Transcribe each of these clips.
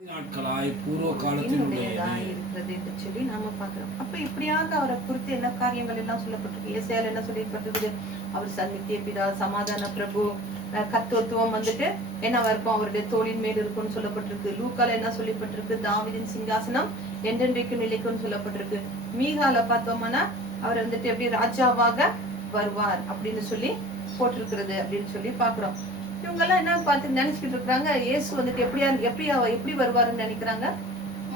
நாட்களாய் பூர்வ காலத்தினுடையதாய் இருக்கிறது என்று சொல்லி நாம பார்க்கிறோம். அப்ப இப்படியாக அவரை குறித்து என்ன காரியங்கள் எல்லாம் சொல்லப்பட்டிருக்கு. ஏசாயால என்ன சொல்லப்பட்டிருக்குது, அவர் சந்நித்திய பிதா, சமாதான பிரபு, கர்த்தத்துவம் வந்துட்டு என்னவா இருக்கும், அவருடைய தோளின் மேல் இருக்கும்னு சொல்லப்பட்டிருக்கு. லூக்கால என்ன சொல்லப்பட்டிருக்கு, தாவீதின் சிங்காசனம் என்றென்றைக்கும் நிலைக்கும்னு சொல்லப்பட்டிருக்கு. மீகால பார்த்தோம்னா அவர் வந்துட்டு எப்படி ராஜாவாக வருவார் அப்படின்னு சொல்லி போட்டிருக்கிறது அப்படின்னு சொல்லி பாக்குறோம். இவங்க எல்லாம் என்ன பார்த்து நினைச்சுக்கிட்டு இருக்கிறாங்க, இயேசு வந்துட்டு எப்படி வருவாருன்னு நினைக்கிறாங்க.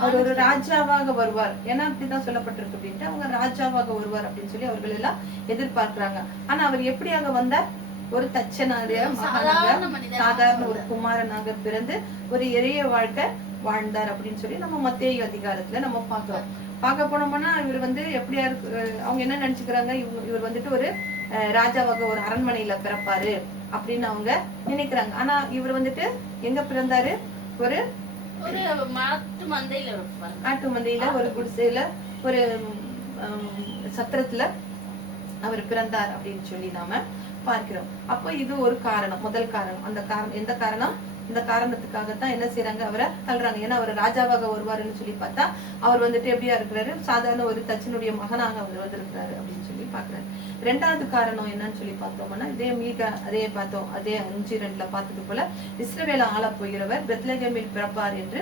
அவர் ஒரு ராஜாவாக வருவார், ஏன்னா அப்படிதான் சொல்லப்பட்டிருக்கு அப்படின்ட்டு அவங்க ராஜாவாக வருவார் அப்படின்னு சொல்லி அவர்கள் எல்லாம் எதிர்பார்க்கிறாங்க. ஆனா அவர் எப்படியாக வந்தார், ஒரு தச்சனாக மகனாக சாதாரண ஒரு குமாரனாக பிறந்து ஒரு எளிய வாழ்க்கை வாழ்ந்தார் அப்படின்னு சொல்லி நம்ம மத்தேயு அதிகாரத்துல நம்ம பார்க்க போனோம்னா இவர் வந்து எப்படியா இருக்கு, அவங்க என்ன நினைச்சுக்கிறாங்க, இவர் வந்துட்டு ஒரு ராஜாவாக ஒரு அரண்மனையில பிறப்பாரு அப்படின்னு அவங்க நினைக்கிறாங்க. ஆனா இவர் வந்துட்டு எங்க பிறந்தாரு, ஒரு மாட்டு மந்தையில ஒரு குடிசையில ஒரு சத்திரத்துல அவர் பிறந்தார் அப்படின்னு சொல்லி நாம பார்க்கிறோம். அப்ப இது ஒரு காரணம், முதல் காரணம். அந்த காரணம் எந்த காரணம், இந்த காரணத்துக்காகத்தான் என்ன செய்யறாங்க, அவரை தள்ளுறாங்க. ஏன்னா அவர் ராஜாவாக வருவாருன்னு சொல்லி பார்த்தா அவர் வந்துட்டு எப்படியா இருக்கிறாரு, சாதாரண ஒரு தச்சனுடைய மகனாக அவர் வந்திருக்கிறாரு அப்படின்னு சொல்லி பாக்குறாரு. ரெண்டாவது காரணம் என்னன்னு சொல்லி பார்த்தோம்னா, அதே பார்த்தோம், அதே 5:2 பார்த்தது போல இஸ்ரவேலை ஆள போகிறவர் பெத்லகேமில் பிறப்பார் என்று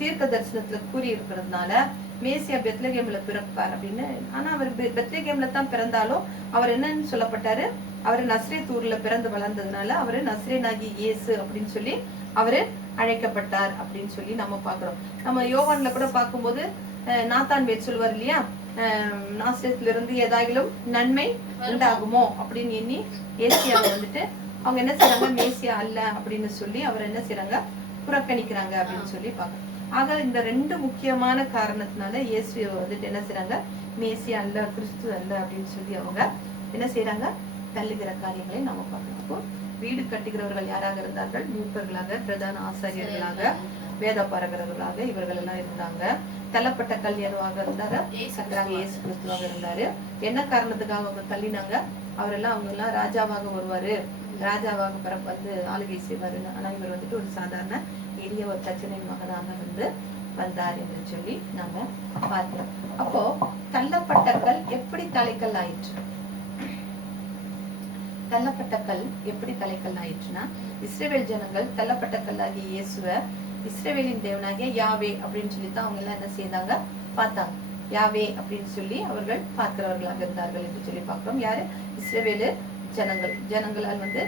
தீர்க்க தரிசனத்துல கூறி இருக்கிறதுனால மேசியா பெத்லகேம்ல பிறப்பார் அப்படின்னு. ஆனா அவர் பெத்லகேம்ல தான் பிறந்தாலும் அவர் என்னன்னு சொல்லப்பட்டாரு, அவரு நஸ்ரேத்தூர்ல பிறந்து வளர்ந்ததுனால அவரு நஸ்ரேனாகி இயேசு அப்படின்னு சொல்லி அவரு அழைக்கப்பட்டார் அப்படின்னு சொல்லி நம்ம பாக்குறோம். நம்ம யோவான்ல கூட பார்க்கும்போது நாத்தான் வேட் சொல்லுவார் இல்லையா, நாசரேத்துல இருந்து ஏதாயிலும் நன்மை உண்டாகுமோ அப்படின்னு எண்ணி ஏசியாவை வந்துட்டு அவங்க என்ன செய்யறாங்க, மேசியா அல்ல அப்படின்னு சொல்லி அவர் என்ன செய்யறாங்க, புறக்கணிக்கிறாங்க அப்படின்னு சொல்லி பாக்குறோம். ஆக இந்த ரெண்டு முக்கியமான காரணத்தினால இயேசுவை வந்துட்டு என்ன செய்யறாங்க, மேசியா அல்ல, கிறிஸ்து அல்ல அப்படின்னு சொல்லி அவங்க என்ன செய்யறாங்க, தள்ளுகிற காரியங்களை நம்ம பார்க்கணும். அப்போ வீடு கட்டுகிறவர்கள் யாராக இருந்தார்கள், மூப்பர்களாக, பிரதான ஆசாரியர்களாக, வேத பாரகர்களாக இவர்கள் எல்லாம் இருந்தாங்க. தள்ளப்பட்ட கல் எதுவாக இருந்தாரு, சக்கராக இயேசு கிறிஸ்துவாக இருந்தாரு. என்ன காரணத்துக்காக அவங்க தள்ளினாங்க, அவரெல்லாம் அவங்க எல்லாம் ராஜாவாக வருவாரு, ராஜாவாக வந்து ஆளுகை செய்வாருன்னு. ஆனா இவர் வந்துட்டு ஒரு சாதாரண எளிய ஒரு தச்சனின் மகனாக வந்து வந்தார் என்று சொல்லி நாம பார்க்கிறோம். அப்போ தள்ளப்பட்ட கல் எப்படி தலைக்கல் ஆயிற்று, தள்ளப்பட்ட கல் எப்படி தலைக்கல் ஆயிற்றுன்னா, இஸ்ரவேல் ஜனங்கள் தள்ளப்பட்ட கல்லாகிய இயேசுவ இஸ்ரவேலின் தேவனாகிய யாவே அப்படின்னு சொல்லித்தான் அவங்க எல்லாம் என்ன செய்தாங்க, பார்த்தாங்க. யாவே அப்படின்னு சொல்லி அவர்கள் பார்க்கிறவர்களாக இருந்தார்கள் என்று சொல்லி பார்க்கிறோம். யாரு, இஸ்ரவேலு ஜனங்களால் வந்து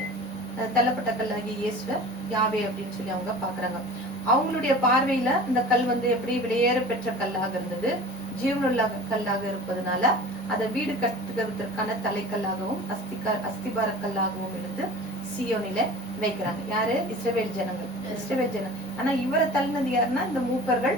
தள்ளப்பட்ட கல்லாகிய இயேசுவ யாவே அப்படின்னு சொல்லி அவங்க பாக்குறாங்க. அவங்களுடைய பார்வையில இந்த கல் வந்து எப்படி விலையேற பெற்ற கல்லாக இருந்தது, ஜீவனுள்ள கல்லாக இருப்பதனால அதை வீடு கட்டுவதற்கான தலைக்கல்லாகவும் அஸ்திபார கல்லாகவும் எடுத்து சியோனில வைக்கிறாங்க. யாரு, இஸ்ரவேல் ஜனங்கள். ஆனா இவரை தள்ளினது யாருன்னா இந்த மூப்பர்கள்,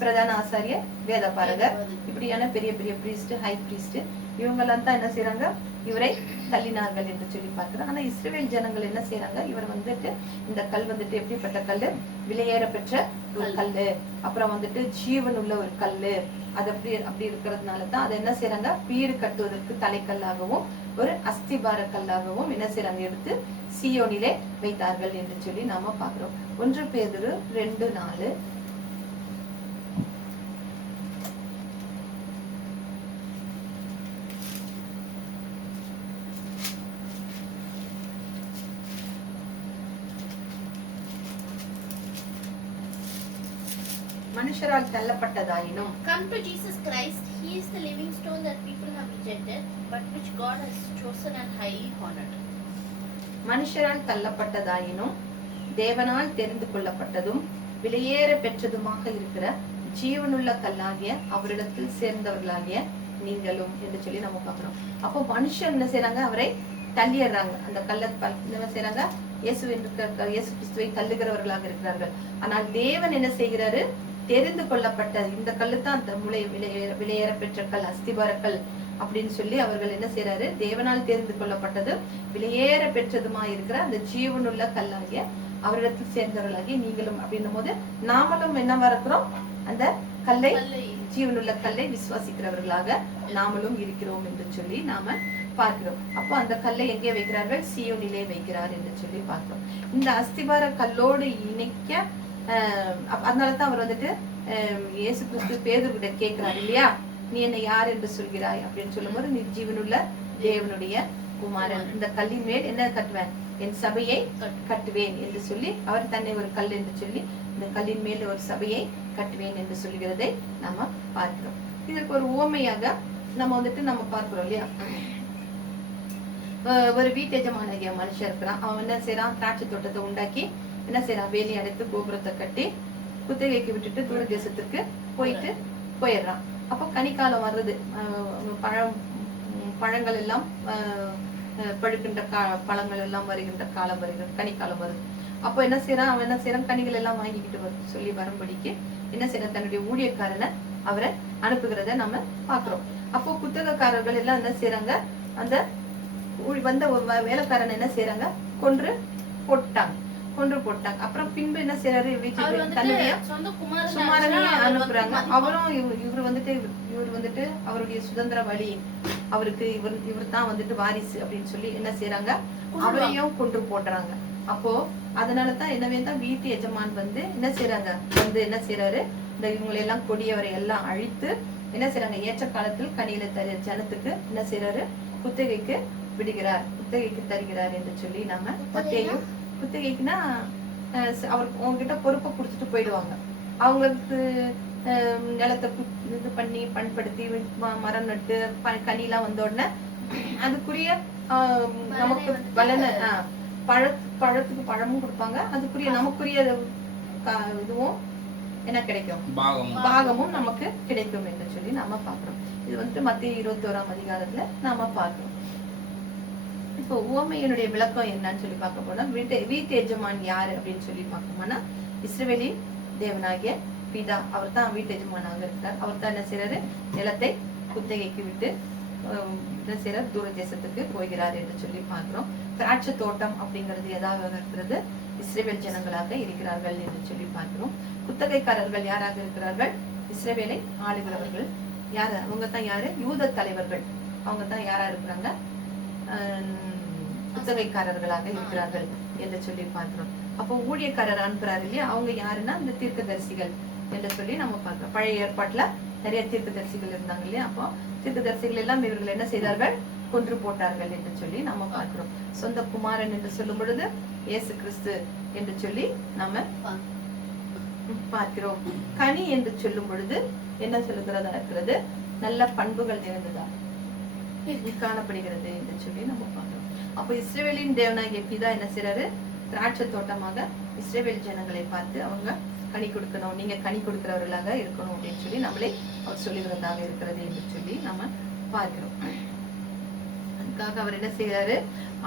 பிரதான ஆசாரியர், வேத பாரகர், இப்படியான பெரிய பெரிய பிரீஸ்ட், ஹை பிரீஸ்ட், இவங்க எல்லாம் தான் என்ன செய்யறாங்க, இவரை தள்ளினார்கள் என்று சொல்லி பார்க்கிறோம். ஆனா இஸ்ரவேல் ஜனங்கள் என்ன செய்யறாங்க, இவர் வந்துட்டு இந்த கல் வந்துட்டு எப்படிப்பட்ட கல்லு, விலையேற பெற்ற ஒரு கல்லு, அப்புறம் வந்துட்டு ஜீவன் உள்ள ஒரு கல்லு, அது அப்படி இருக்கிறதுனாலதான் அதை என்ன செய்யறாங்க, வீடு கட்டுவதற்கு தலைக்கல்லாகவும் ஒரு அஸ்திபார கல்லாகவும் என்ன செய்யறாங்க, எடுத்து சியோனிலே வைத்தார்கள் என்று சொல்லி நாம பாக்குறோம். 1 பேதுரு 2:4. மனுஷரால் தள்ளப்பட்டதாயினும், come to Jesus Christ, he is the living stone that people have rejected, but which God has chosen and highly honored. மனுஷரால் தள்ளப்பட்டதாயினும் தேவனால் தெரிந்து கொள்ளப்பட்டதும் விலையேற பெற்றதுமாக இருக்கிற ஜீவனுள்ள கல்லாகிய அவரிடத்தில் சேர்ந்தவர்களாகிய நீங்களும் என்று சொல்லி நம்ம பார்க்கிறோம். அப்போ மனுஷன் என்ன செய்யறாங்க, அவரை தள்ளிடுறாங்க. அந்த கல்லை என்ன செய்யறாங்க, இயேசு கிறிஸ்துவை தள்ளுகிறவர்களாக இருக்கிறார்கள். ஆனால் தேவன் என்ன செய்கிறாரு, தெரிந்து கொள்ளப்பட்ட இந்த கல்லு தான் அந்த விலையேற பெற்ற கல், அஸ்திபார கல் அப்படின்னு சொல்லி அவர்கள் என்ன செய்யறாரு, தேவனால் தெரிந்து கொள்ளப்பட்டது விலையேற பெற்றதுமா இருக்கிற அந்த ஜீவனுள்ள கல்லாகிய அவரிடத்தில் சேர்ந்தவர்களாகிய நீங்களும் அப்படின்னும் போது நாமளும் என்னவா இருக்கிறோம், அந்த கல்லை, ஜீவனுள்ள கல்லை விசுவாசிக்கிறவர்களாக நாமளும் இருக்கிறோம் என்று சொல்லி நாம பார்க்கிறோம். அப்போ அந்த கல்லை எங்கே வைக்கிறார்கள், சியோனிலே வைக்கிறார் என்று சொல்லி பார்க்கிறோம். இந்த அஸ்திபார கல்லோடு இணைக்க அதனால தான் அவர் வந்துட்டு இயேசு கிறிஸ்து பேதுருகிட்ட கேட்கிறார் இல்லையா, நீ என்னை யார் என்று சொல்கிறாய் அப்படின்னு சொல்லும்போது, நீ ஜீவனுள்ள தேவனுடைய குமாரன், இந்த கல்லின் மேல் என்ன கட்டுவேன், என் சபையை கட்டுவேன் என்று சொல்லி அவர் தன்னை ஒரு கல் என்று சொல்லி இந்த கல்லின் மேல் ஒரு சபையை கட்டுவேன் என்று சொல்கிறதை நம்ம பார்க்கிறோம். இதற்கு ஒரு உவமையாக நம்ம வந்துட்டு நம்ம பார்க்கிறோம் இல்லையா, ஒரு வீட்டெஜமானிய மனுஷன் இருக்கிறான். அவன் என்ன செய்யறான், திராட்சை தோட்டத்தை உண்டாக்கி என்ன செய்யறான், வேலி அடைத்து கோபுரத்தை கட்டி குத்தகைக்கு விட்டுட்டு தூர தேசத்துக்கு போயிடுறான். அப்போ கனிக்காலம் வருது, பழங்கள் எல்லாம் பழுக்கின்ற பழங்கள் எல்லாம் வருகின்ற காலம் வருகின்ற கனிக்காலம் வருது. அப்போ என்ன செய்யறான், அவன் என்ன செய்யறான், கனிகள் எல்லாம் வாங்கிக்கிட்டு சொல்லி வரும்படிக்கு என்ன செய்யறான், தன்னுடைய ஊழியக்காரனை அவரை அனுப்புகிறத நம்ம பாக்குறோம். அப்போ குத்தகக்காரர்கள் எல்லாம் என்ன செய்யறாங்க, அந்த வந்த வேலைக்காரன் என்ன செய்யறாங்க, கொன்று போட்டாங்க. அப்புறம் பின்பு என்ன செய்யறாரு, தன்னுடைய குமாரனையே அனுப்புறாங்க. அவரும் இவர் வந்துட்டு அவருடைய சுதந்திர வழி, அவருக்கு இவர் தான் வந்துட்டு வாரிசு அப்படின்னு சொல்லி என்ன செய்யறாங்க, அவரையும் கொன்று போடுறாங்க. அப்போ அதனாலதான் என்னவேதான் வீட்டு எஜமான் வந்து என்ன செய்யறாங்க, என்ன செய்யறாரு, இந்த இவங்களை எல்லாம் கொடியவரை எல்லாம் அழித்து என்ன செய்யறாங்க, ஏற்ற காலத்தில் கனியில தர ஜனத்துக்கு என்ன செய்யறாரு, குத்தகைக்கு விடுகிறார், குத்தகைக்கு தருகிறார் என்று சொல்லி நாம மத்தேயும், குத்தகைக்குன்னா அவர் உங்ககிட்ட பொறுப்பை கொடுத்துட்டு போயிடுவாங்க. அவங்களுக்கு நிலத்தை இது பண்ணி பண்படுத்தி மரம் நட்டு கனிலாம் வந்த உடனே அதுக்குரிய நமக்கு பலனை பழத்துக்கு பழமும் கொடுப்பாங்க, அதுக்குரிய நமக்குரிய இதுவும் என்ன கிடைக்கும், பாகமும் நமக்கு கிடைக்கும் என்று சொல்லி நாம பாக்குறோம். இது வந்துட்டு மத்திய 21ஆம் அதிகாரத்துல நாம பாக்குறோம். இப்போ உவமையினுடைய விளக்கம் என்னன்னு சொல்லி பார்க்க போனா, வீட்டு எஜமான் யாரு அப்படின்னு சொல்லி பார்க்கணும்னா, இஸ்ரவேலின் தேவனாகிய பிதா, அவர் தான் வீட்டு எஜமானாக இருக்கிறார். அவர் தான் என்ன செய்யறாரு, நிலத்தை குத்தகைக்கு விட்டு என்ன செய்யறாரு, தூர தேசத்துக்கு போகிறார் என்று சொல்லி பார்க்கிறோம். திராட்சை தோட்டம் அப்படிங்கிறது எதாவது இருக்கிறது, இஸ்ரவேல் ஜனங்களாக இருக்கிறார்கள் என்று சொல்லி பார்க்கிறோம். குத்தகைக்காரர்கள் யாராக இருக்கிறார்கள், இஸ்ரவேலை ஆளுகிறவர்கள் யாரு, அவங்க தான் யாரு, யூத தலைவர்கள், அவங்க தான் யாரா இருக்கிறாங்க, குத்தகைக்காரர்களாக இருக்கிறார்கள் என்று சொல்லி பார்க்கிறோம். அப்போ ஊழியக்காரர் அனுப்புறாரு இல்லையா, அவங்க யாருன்னா இந்த தீர்க்கதரிசிகள் என்று சொல்லி நம்ம பார்க்கிறோம். பழைய ஏற்பாட்டுல நிறைய தீர்க்கதரிசிகள் இருந்தாங்க இல்லையா, அப்போ தீர்க்கதரிசிகள் எல்லாம் இவர்கள் என்ன செய்தார்கள், கொன்று போட்டார்கள் என்று சொல்லி நம்ம பார்க்கிறோம். சொந்த குமாரன் என்று சொல்லும் பொழுது இயேசு கிறிஸ்து என்று சொல்லி நாம பார்க்கிறோம். கனி என்று சொல்லும் பொழுது என்ன சொல்லுகிறதா இருக்கிறது, நல்ல பண்புகள் நிறைந்ததா காணப்படுகிறது என்று சொல்லி நம்ம பார்க்கிறோம். அப்போ இஸ்ரவேலின் தேவனாகிய பிதா என்ன செய்யறாரு, திராட்சை தோட்டமாக இஸ்ரவேல் ஜனங்களை பார்த்து அவங்க கனி கொடுக்கணும், நீங்க கனி கொடுக்கிறவர்களாக இருக்கணும் அப்படின்னு சொல்லி நம்மளே அவர் சொல்லுகிறதாக இருக்கிறது என்று சொல்லி நம்ம பார்க்கிறோம். அதுக்காக அவர் என்ன செய்யறாரு,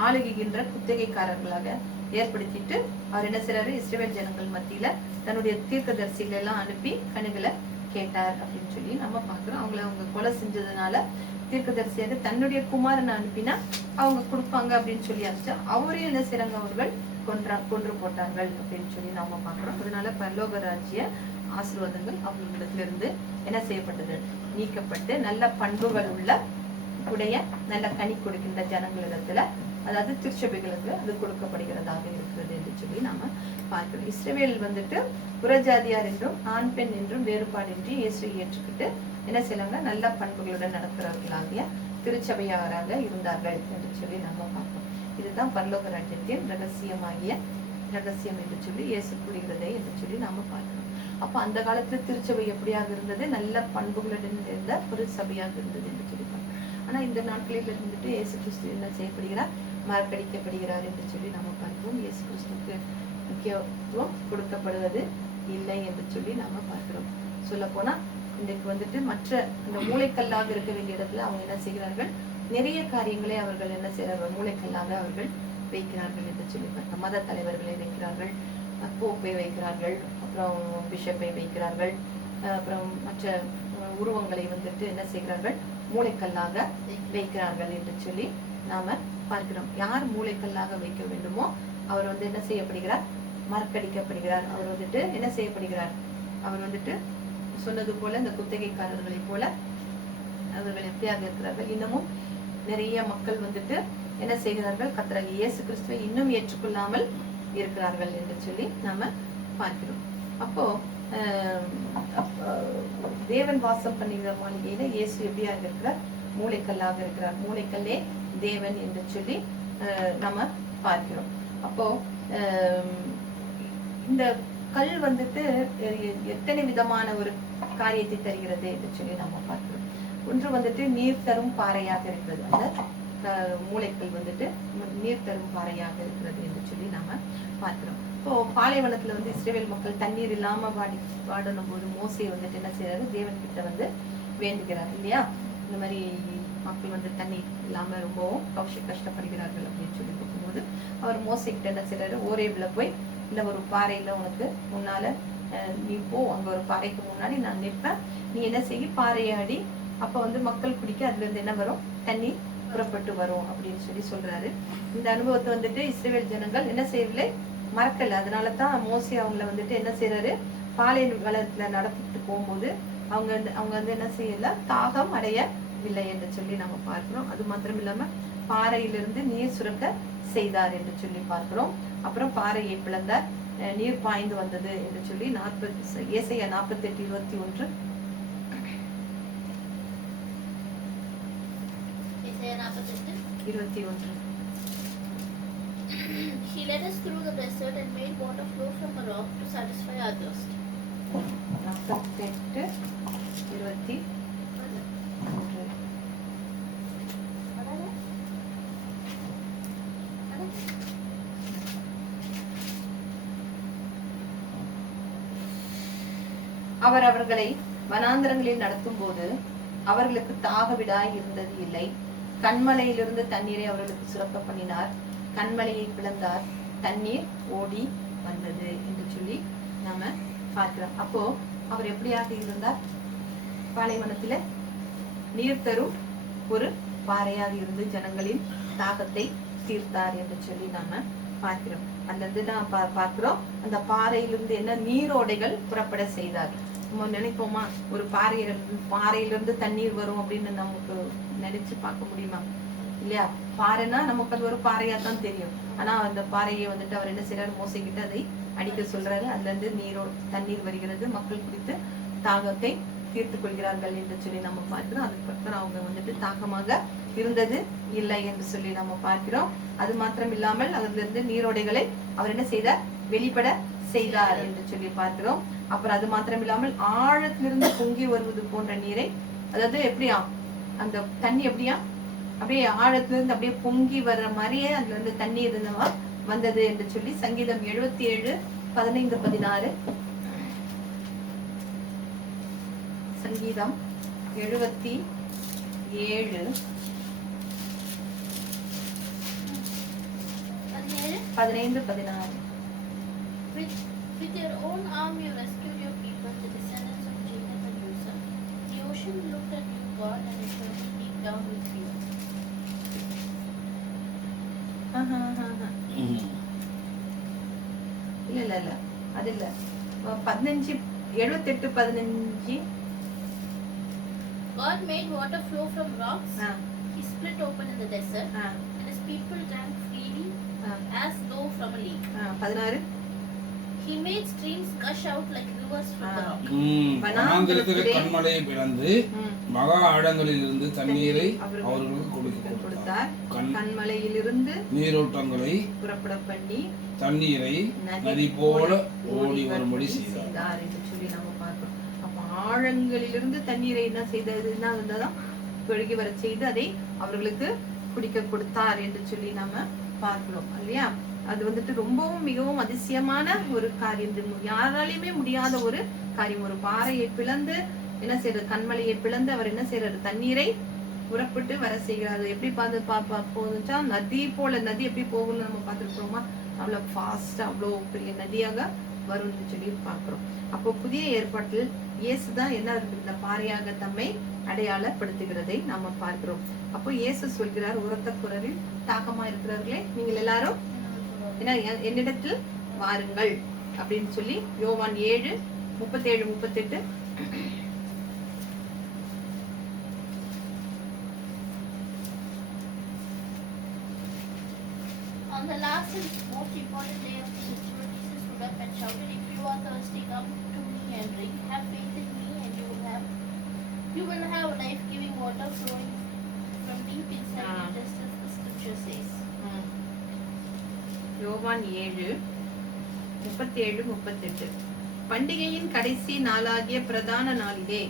ஆளுகின்ற குத்தகைக்காரர்களாக ஏற்படுத்திட்டு அவர் என்ன செய்யறாரு, இஸ்ரவேல் ஜனங்கள் மத்தியில தன்னுடைய தீர்க்கதரிசிகளை எல்லாம் அனுப்பி கனிகளை கேட்டார் அப்படின்னு சொல்லி நம்ம பார்க்கிறோம். அவங்க கொலை செஞ்சதுனால தீர்க்கதரிசியாக தன்னுடைய குமாரனை அனுப்பினா அவங்க கொடுப்பாங்க அப்படின்னு சொல்லி அனுப்பிச்சா அவரே என்ன செய்யறாங்க, அவர்கள் கொன்று போட்டார்கள் அப்படின்னு சொல்லி நாம பார்க்கிறோம். அதனால பரலோக ராஜ்ய ஆசீர்வாதங்கள் அவர்களிடத்திலிருந்து என்ன செய்யப்பட்டது, நீக்கப்பட்டு நல்ல பண்புகள் உடைய நல்ல கனி கொடுக்கின்ற ஜனங்களிடத்துல, அதாவது திருச்சபைகளுக்கு அது கொடுக்கப்படுகிறதாக இருக்கிறது என்று சொல்லி நாம பார்க்கிறோம். இஸ்ரவேல் வந்துட்டு புறஜாதியார் என்றும் ஆண் பெண் என்றும் வேறுபாடின்றி இயேசுவை ஏற்றுக்கிட்டு என்ன செய்யலாங்க, நல்ல பண்புகளுடன் நடக்கிறவர்களாகிய திருச்சபையாராக இருந்தார்கள் என்று சொல்லி நம்ம பார்க்கிறோம். இதுதான் பரலோக ராஜ்யத்தின் ரகசியம் என்று சொல்லி இயேசு கூறுகிறதை என்று சொல்லி நாம பார்க்கிறோம். அப்ப அந்த காலத்துல திருச்சபை எப்படியாக இருந்தது, நல்ல பண்புகளுடன் இருந்த ஒரு சபையாக இருந்தது என்று சொல்லி பார்க்கிறோம். ஆனா இந்த நாட்களில் இருந்துட்டு இயேசு கிறிஸ்து என்ன செய்யப்படுகிறார், மறக்கடிக்கப்படுகிறார் என்று சொல்லி நம்ம பார்க்கிறோம். இயேசு கிறிஸ்துக்கு முக்கியத்துவம் கொடுக்கப்படுவது இல்லை என்று சொல்லி நாம பார்க்கிறோம். சொல்ல போனா இன்றைக்கு வந்துட்டு மற்ற இந்த மூளைக்கல்லாக இருக்க வேண்டிய இடத்துல அவங்க என்ன செய்கிறார்கள், நிறைய காரியங்களை அவர்கள் என்ன செய்யறார்கள், மூளைக்கல்லாக அவர்கள் வைக்கிறார்கள் என்று சொல்லி பார்த்தோம். மத தலைவர்களை வைக்கிறார்கள், போப்பை வைக்கிறார்கள், அப்புறம் பிஷப்பை வைக்கிறார்கள், அப்புறம் மற்ற உருவங்களை வந்துட்டு என்ன செய்கிறார்கள், மூளைக்கல்லாக வைக்கிறார்கள் என்று சொல்லி நாம பார்க்கிறோம். யார் மூளைக்கல்லாக வைக்க வேண்டுமோ அவர் வந்து என்ன செய்யப்படுகிறார், மறக்கடிக்கப்படுகிறார். அவர் வந்துட்டு என்ன செய்யப்படுகிறார், அவர் வந்துட்டு சொன்னது போல இந்த குத்தகைக்காரர்களை போல அவர்கள் எப்படியாக இருக்கிறார்கள். இன்னமும் நிறைய மக்கள் வந்துட்டு என்ன செய்கிறார்கள், கர்த்தராகிய இயேசு கிறிஸ்துவை இன்னும் ஏற்றுக்கொள்ளாமல் இருக்கிறார்கள் என்று சொல்லி நாம பார்க்கிறோம். அப்போ ஆஹ், தேவன் வாசம் பண்ணுகிற மாளிகையில இயேசு எப்படியாக இருக்கிறார்? மூளைக்கல்லாக இருக்கிறார். மூளைக்கல்லே தேவன் என்று சொல்லி நம்ம பார்க்கிறோம். அப்போ ஆஹ், இந்த கல் வந்துட்டு எத்தனை விதமான ஒரு காரியத்தை தருகிறது என்று சொல்லி நம்ம பார்க்கிறோம். ஒன்று வந்துட்டு நீர் தரும் பாறையாக இருக்கிறது. அந்த மூளைக்கல் வந்துட்டு நீர் தரும் பாறையாக இருக்கிறது என்று சொல்லி நாம பார்க்கிறோம். இப்போ பாலைவனத்துல வந்து இஸ்ரவேல் மக்கள் தண்ணீர் இல்லாம வாடணும் போது மோசே வந்துட்டு என்ன செய்யறாரு? தேவன் கிட்ட வந்து வேண்டுகிறார் இல்லையா? இந்த மாதிரி மக்கள் வந்து தண்ணி இல்லாம ரொம்பவும் கஷ்டப்படுகிறார்கள் அப்படின்னு சொல்லி இருக்கும்போது அவர் மோசே கிட்ட என்ன செய்யறாரு? ஓரேப்ல போய் இந்த ஒரு பாறையில உனக்கு முன்னால நீ போ, அங்க ஒரு பாறைக்கு முன்னாடி நான் நிற்பேன், நீ என்ன செய்ய பாறையை அடி, அப்ப வந்து மக்கள் குடிக்க அதுல இருந்து என்ன வரும்? தண்ணி புறப்பட்டு வரும் அப்படின்னு சொல்லி சொல்றாரு. இந்த அனுபவத்தை வந்துட்டு இஸ்ரவேல் ஜனங்கள் என்ன செய்யவில்லை? மறக்கல. அதனாலதான் மோசே அவங்கள வந்துட்டு என்ன செய்யறாரு? பாலைவனத்துல நடத்திட்டு போகும்போது அவங்க வந்து என்ன செய்யல? தாகம் அடையவில்லை என்று சொல்லி நம்ம பார்க்கிறோம். அது மாத்திரம் இல்லாம பாறையிலிருந்து நீர் சுரக்க செய்தார் என்று சொல்லி பார்க்கிறோம். அப்புறம் பாறையை பிளந்தார், நீர் பாய்ந்து வந்தது என்று சொல்லி ஏசாயா 48:21. He led us through the desert and made water flow from a rock to satisfy our thirst. 48:21. அவர் அவர்களை வனாந்தரங்களில் நடத்தும் போது அவர்களுக்கு தாகவிடாய் இருந்தது இல்லை. கண்மலையிலிருந்து தண்ணீரை அவர்களுக்கு சுரக்க பண்ணினார், கண்மலையை பிளந்தார், தண்ணீர் ஓடி வந்தது என்று சொல்லி நாம பார்க்கிறோம். அப்போ அவர் எப்படியாக இருந்தார்? பாலைவனத்தில நீர் தரும் ஒரு பாறையாக இருந்து ஜனங்களின் தாகத்தை தீர்த்தார் என்று சொல்லி நாம பார்க்கிறோம். அதுல இருந்து நான் பார்க்கிறோம், அந்த பாறையிலிருந்து என்ன நீரோடைகள் புறப்பட செய்தார். நம்ம நினைப்போமா ஒரு பாறையிலிருந்து தண்ணீர் வரும் அப்படின்னு நமக்கு நினைச்சு பார்க்க முடியுமா? இல்லையா? பாறைனா நமக்கு அது ஒரு பாறையா தான் தெரியும். ஆனா அந்த பாறையை வந்துட்டு அவர் என்ன செய்யறாரு? மோசே கிட்ட அதை அடிக்க சொல்றாரு. அதுல இருந்து தண்ணீர் வருகிறது, மக்கள் குடித்து தாகத்தை தீர்த்து கொள்கிறார்கள் என்று சொல்லி நம்ம பார்க்கிறோம். அதுக்கப்புறம் அவங்க வந்துட்டு தாகமாக இருந்தது இல்லை என்று சொல்லி நம்ம பார்க்கிறோம். அது மாத்திரம் இல்லாமல் அதுல இருந்து நீரோடைகளை அவர் என்ன செய்தார்? வெளிப்பட செய்தார் என்று சொல்லி பார்க்கிறோம். அப்புறம் அது மாத்திரம் இல்லாமல் ஆழத்திலிருந்து பொங்கி வருவது போன்ற நீரை, அதாவது எப்படியா அந்த தண்ணி எப்படியா அப்படியே ஆழத்திலிருந்து அப்படியே பொங்கி வர்ற மாதிரியே அதுல இருந்து தண்ணி இருந்தவா வந்தது என்று சொல்லி சங்கீதம் 77:15-16. சங்கீதம் 77:15-16. With your own arm you rescued your people, the descendants of Jacob and Joseph. The ocean looked at you, God, and it turned deep down with fear. இல்ல அது இல்ல 78:15. God made water flow from rocks. He split open in the desert, and his people drank freely as though from a lake. 16. He made streams gush out like rivers from the rock. வனாந்திரத்திலே கண்மலையை பிளந்து மகா ஆழங்களில் இருந்து தண்ணீரை அவர்களுக்கு கொடுத்தார். கண்மலையிலிருந்து நீரோட்டங்களை புறப்பட பண்ணி தண்ணீரை நதி போல ஓடி வரும்படி செய்தார் என்று சொல்லி நாம பார்க்கிறோம். அப்ப ஆழங்களிலிருந்து தண்ணீரை என்ன செய்ததுன்னா வந்ததான் ஒழுகி வர செய்து அதை அவர்களுக்கு குடிக்க கொடுத்தார் என்று சொல்லி நாம பார்க்கிறோம் இல்லையா? அது வந்துட்டு ரொம்பவும் மிகவும் அதிசயமான ஒரு காரியம், யாராலையுமே முடியாத ஒரு காரியம். ஒரு பாறையை பிளந்து என்ன செய்யறது? கண்மலையை பிளந்து அவர் என்ன செய்யறாரு? தண்ணீரை புறப்பட்டு வர செய்கிறாரு. எப்படி போதுச்சா நதி போல, நதி எப்படி போகும்னு நம்ம பார்த்துருக்கோமா? அவ்வளவு ஃபாஸ்டா அவ்வளோ பெரிய நதியாக வரும்னு சொல்லி பார்க்கிறோம். அப்போ புதிய ஏற்பாட்டில் இயேசுதான் என்ன இருக்கு? இந்த பாறையாக தம்மை அடையாளப்படுத்துகிறதை நாம பார்க்கிறோம். அப்போ இயேசு சொல்கிறார் உரத்த குரலில், தாகமா இருக்கிறார்களே நீங்கள் எல்லாரும் என்னிடத்தில் வாருங்கள் அப்படின்னு சொல்லி யோவான் 7:37-38. On the last and most important day of the festival, Jesus stood up and shouted, "If you you are thirsty, come to me and drink. Have faith in me, and you will have life-giving water flowing from deep inside you, just as the scripture says. யோவான் 7:37-38. பண்டிகையின் கடைசி நாளாகிய பிரதான நாளிலே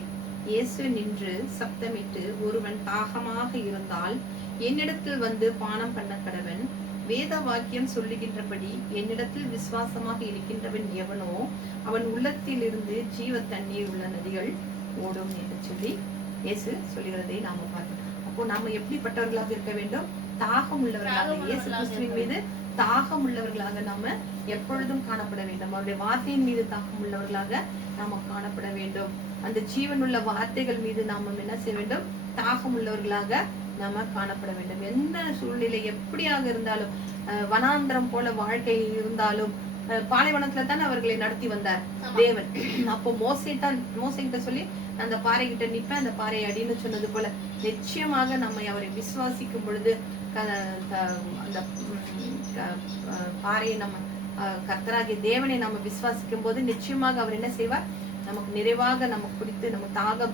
இயேசு நின்று சப்தமிட்டு, ஒருவன் தாகமாக இருந்தால் என்னிடத்தில் வந்து பானம் பண்ண கடவன். வேத வாக்கியம் சொல்லுகின்றபடி என்னிடத்தில் விசுவாசமாக இருக்கின்றவன் எவனோ அவன் உள்ளத்திலிருந்து ஜீவ தண்ணீர் உள்ள நதிகள் ஓடும் என்று சொல்லி இயேசு சொல்லுகிறதை நாம பார்க்கிறோம். அப்போ நாம எப்படிப்பட்டவர்களாக இருக்க வேண்டும்? தாகம் உள்ளவர்களாக, இயேசு கிறிஸ்துவின் மீது தாகம் உள்ளவர்களாக நாம எப்பொழுதும் காணப்பட வேண்டும். அவருடைய வார்த்தையின் மீது தாகம் உள்ளவர்களாக நாம காணப்பட வேண்டும். அந்த ஜீவனுள்ள வார்த்தைகள் மீது நாம என்ன செய்ய வேண்டும்? தாகம் உள்ளவர்களாக நாம காணப்பட வேண்டும். எந்த சூழ்நிலை எப்படியாக இருந்தாலும், வனாந்திரம் போல வாழ்க்கை இருந்தாலும், பாலைவனத்துல தான் அவர்களை நடத்தி வந்தார் தேவன். அப்போ மோசைகிட்ட சொல்லி அந்த பாறை கிட்ட நிப்ப, அந்த பாறை அடின்னு சொன்னது போல நிச்சயமாக நம்மை அவரை விசுவாசிக்கும் பொழுது அந்த பாறையை நம்ம கர்த்தராகிய தேவனை நம்ம விசுவாசிக்கும் போது நிச்சயமாக அவர் என்ன செய்வார்? நமக்கு நிறைவாக நமக்கு குடித்து நம்ம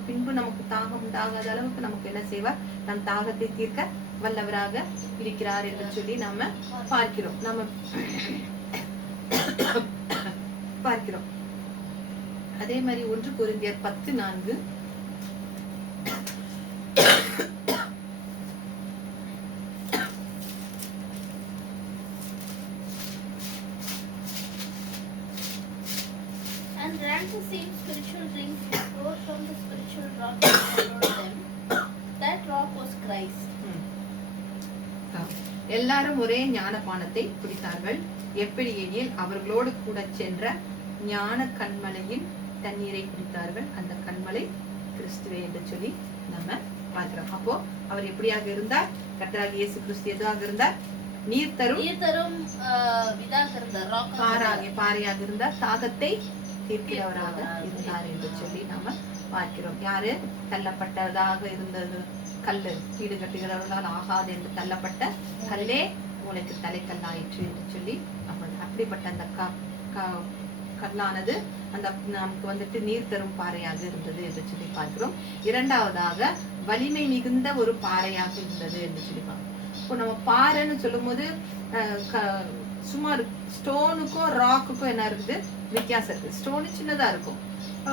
பின்பு நமக்கு தாகம் உண்டாகாத அளவுக்கு நமக்கு என்ன செய்வார்? நம் தாகத்தை தீர்க்க வல்லவராக இருக்கிறார் என்று சொல்லி நாம பார்க்கிறோம். அதே மாதிரி 1 கொரிந்தியர் 10:4. And drank the same spiritual drink which flowed from the spiritual rock that followed them. That rock was Christ. எல்லாரும் ஒரே ஞானபானத்தை குடித்தார்கள். எப்படி எனில் அவர்களோடு கூட சென்ற ஞான கண்மலையின் தண்ணீரை குடித்தார்கள். அந்த கண்மலை கிறிஸ்துவே என்று சொல்லி நம்ம பார்க்கிறோம். அப்போ அவர் எப்படியாக இருந்தார்? கர்த்தராகிய இயேசு கிறிஸ்து எதுவாக இருந்தார்? நீர் தரும் பாறையாக இருந்தார். தாகத்தை தீர்க்கிறவராக இருந்தார் என்று சொல்லி நாம பார்க்கிறோம். யாரு? தள்ளப்பட்டதாக இருந்தது கல்லு, வீடு கட்டுகிறவர்களால் ஆகாது என்று தள்ளப்பட்ட கல்லே உனக்கு தலைக்கல்லாயிற்று என்று சொல்லி அப்படிப்பட்ட அந்த கல்லானது அந்த நமக்கு வந்துட்டு நீர் தரும் பாறையாக இருந்தது என்று சொல்லி பார்க்கிறோம். இரண்டாவதாக வலிமை மிகுந்த ஒரு பாறையாக இருந்தது என்று சொல்லி பார்க்கிறோம். இப்போ நம்ம பாறைன்னு சொல்லும் போது சுமார் ஸ்டோனுக்கும் ராக்குக்கும் என்ன இருக்குது? வித்தியாசம் இருக்கு. ஸ்டோனு சின்னதா இருக்கும்,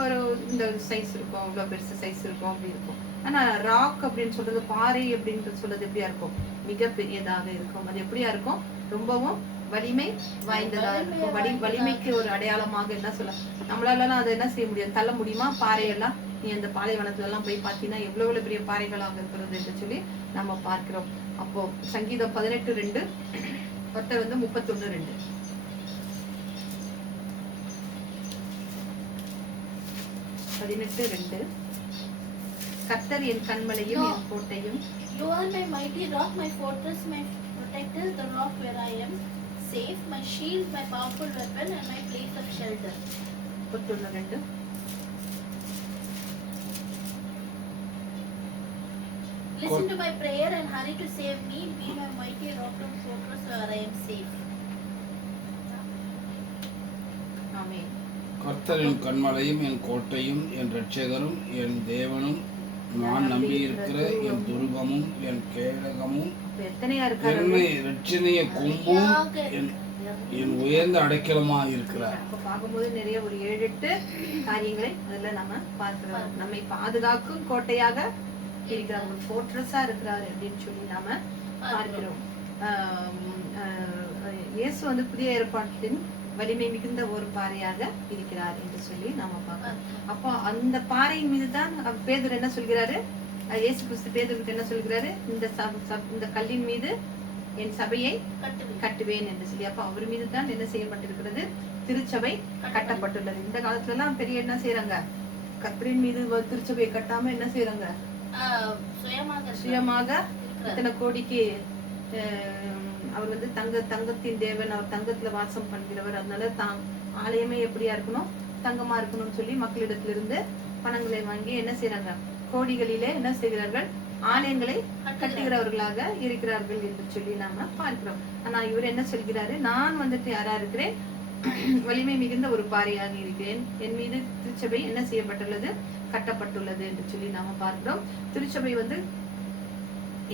ஒரு இந்த சைஸ் இருக்கும், இவ்வளவு பெருசு சைஸ் இருக்கும், அப்படி இருக்கும். ஆனா ராக் அப்படின்னு சொல்றது, பாறை அப்படின்னு சொல்றது எப்படியா இருக்கும்? மிக பெரியதாக இருக்கும். அது எப்படியா இருக்கும்? ரொம்பவும் வலிமை வாய்ந்ததா இருக்கும். வலிமைக்கு ஒரு அடையாளமாக என்ன சொல்ல, நம்மளால அதை என்ன செய்ய முடியும்? தள்ள முடியுமா? பாறையெல்லாம் நீ அந்த பாலைவனத்துல எல்லாம் போய் பார்த்தீங்கன்னா எவ்வளவு பெரிய பாறைகளாக இருக்கிறது என்று சொல்லி நம்ம பார்க்கிறோம். அப்போ சங்கீதம் 18:2, கர்த்தர் 31:2. கர்த்தர் என் கண்மலையும் என் கோட்டையும். You are my mighty rock, my fortress, my protector, the rock where I am safe, my shield, my powerful weapon, and my place of shelter. 31:2. Listen to my prayer and hurry to save me. Be my mighty rock and fortress where I am safe. ஆமென். கர்த்தரின் கண்மலையும் என் கோட்டையும் என் இரட்சகரும் என் தேவனும் நான் நம்பியிருக்கிற என் துருகமும் என் கேடகமும் என்னை இரட்சணிய கொம்பும் என் உயர்ந்த அடைக்கலமா இருக்கிறார். அப்ப பார்க்கும்போது நிறைய ஒரு 7-8 காரியங்களை அதுல நம்ம பார்க்கிறோம். நம்மை பாதுகாக்கும் கோட்டையாக இருக்கிறார், ஒரு ஃபோர்ட்ரஸா இருக்கிறார் அப்படின்னு சொல்லி நாம பார்க்கிறோம். இயேசு புதிய ஏற்பாட்டின் வலிமை மிகுந்த ஒரு பாறையாக இருக்கிறார் என்று சொல்லி நாம பார்க்கிறோம். அப்போ அந்த பாறையின் மீதுதான் பேதுரு என்ன சொல்கிறாரு? இயேசு கிறிஸ்து பேதுருக்கு என்ன சொல்கிறாரு? இந்த கல்லின் மீது என் சபையை கட்டுவேன் என்று சொல்லி. அப்ப அவர் மீது தான் என்ன செய்யப்பட்டிருக்கிறது? திருச்சபை கட்டப்பட்டுள்ளது. இந்த காலத்துல எல்லாம் பெரிய என்ன செய்யறாங்க? கர்த்தரின் மீது திருச்சபையை கட்டாம என்ன செய்யறாங்க? சுயமாக இத்தனை கோடிக்கு அவர் தங்கத்தின் தேவன், அவர் தங்கத்துல வாசம் பண்ணுகிறவர். அதனால ஆலயமே எப்படியா இருக்கணும்? தங்கமா இருக்கணும்னு சொல்லி மக்களிடத்திலிருந்து பணங்களை வாங்கி என்ன செய்யறாங்க? கோடிகளிலே என்ன செய்கிறார்கள்? ஆலயங்களை கட்டுகிறவர்களாக இருக்கிறார்கள் என்று சொல்லி நாம பார்க்கிறோம். ஆனா இவர் என்ன சொல்கிறாரு? நான் யாரா இருக்கிறேன்? வலிமை மிகுந்த ஒரு பாறையாக இருக்கிறேன், என் மீது திருச்சபை என்ன செய்யப்பட்டுள்ளது, கட்டப்பட்டுள்ளது என்று சொல்லி நாம பார்க்கிறோம். திருச்சபை வந்து